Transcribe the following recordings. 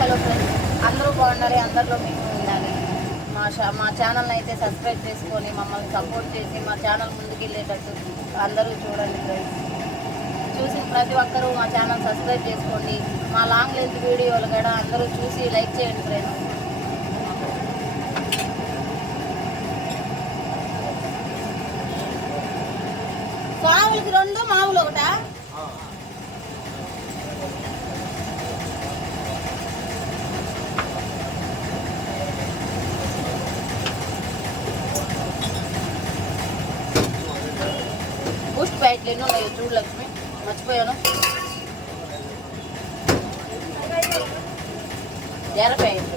Hello friends, అందరూ బాగుండాలి, అందరిలో మేము ఉండాలి. మా ఛానల్ని అయితే సబ్స్క్రైబ్ చేసుకొని మమ్మల్ని సపోర్ట్ చేసి మా ఛానల్ ముందుకు వెళ్ళేటట్టు అందరూ చూడండి ఫ్రెండ్స్. చూసిన ప్రతి ఒక్కరూ మా ఛానల్ సబ్స్క్రైబ్ చేసుకోండి. మా లాంగ్ లెంత్ వీడియోలు కూడా అందరూ చూసి లైక్ చేయండి ఫ్రెండ్స్. స్వాములకి 2 మామూలు ఒకటా? బూస్ట్ ప్యాకెట్లు ఎన్నో ఉన్నాయో చూడు లక్ష్మి, మర్చిపోయాను. 50 ప్యాకెట్లు.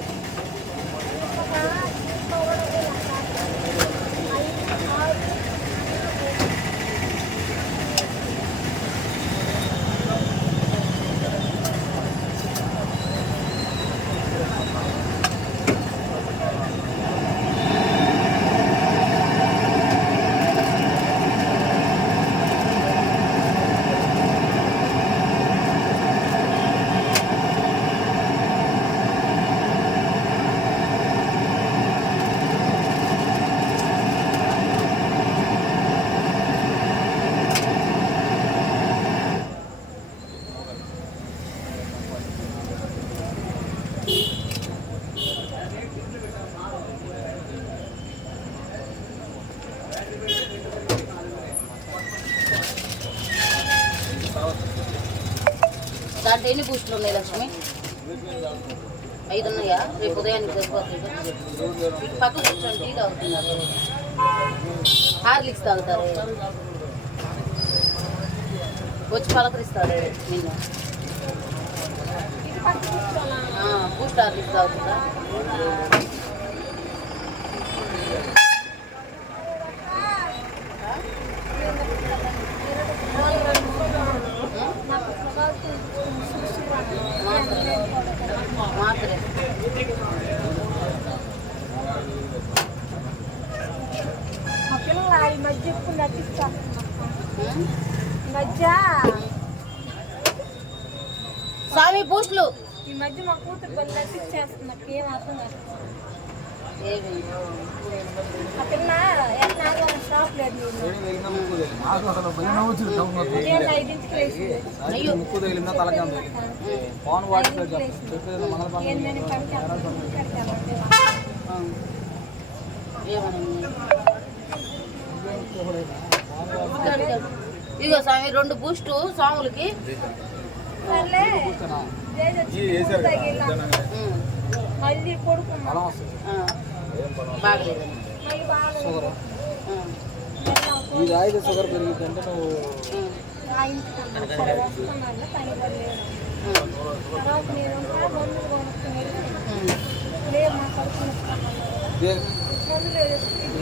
దాంట్లో ఎన్ని బూస్టులు ఉన్నాయి లక్ష్మి? 5 ఉన్నాయా? రేపు ఉదయానికి సరిపోతాయి. పక్క కూర్చొని టీ తాగుతున్నారు, హార్లిక్స్ తాగుతారు, వచ్చి పలకరిస్తారు నిన్ను. బూస్ట్ హార్లిక్స్ తాగుతుందా? మాత్రే ఈ మధ్య ఇప్పుడు నటిస్తా మధ్య స్వామి బూస్ట్లు ఈ మధ్య మా కూతురు పని నటిచ్చేస్తుంది. నాకు ఏం అర్థం కాదు. ఆ పిల్ల షాప్ లేదు, 5ంటికి వేసింది. ఇగో స్వామి 2 బూస్టు స్వాములకి. మళ్ళీ పడుకున్నా బాగలేదు. ఇది అయితే షుగర్ పెరిగిందంటే నువ్వు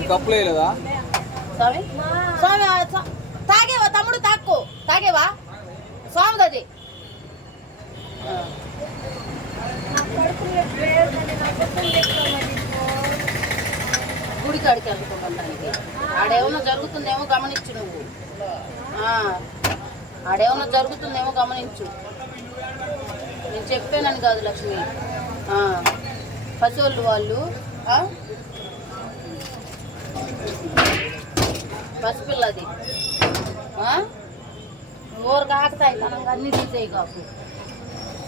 కప్పులు వేయలేదా? స్వామి స్వామి తాగేవా తమ్ముడు? తాగేవా స్వామి? అది గుడి కాడికి వెళ్తుకోవడానికి ఆడేమన్నా జరుగుతుందేమో గమనించు నువ్వు. ఆడేమన్నా జరుగుతుందేమో గమనించు. నేను చెప్పానని కాదు లక్ష్మి. పశువులు వాళ్ళు పసిపిల్లది ఊరు కాకతాయి తనంగా అన్నీ తీసేయి కాకు,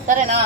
సరేనా?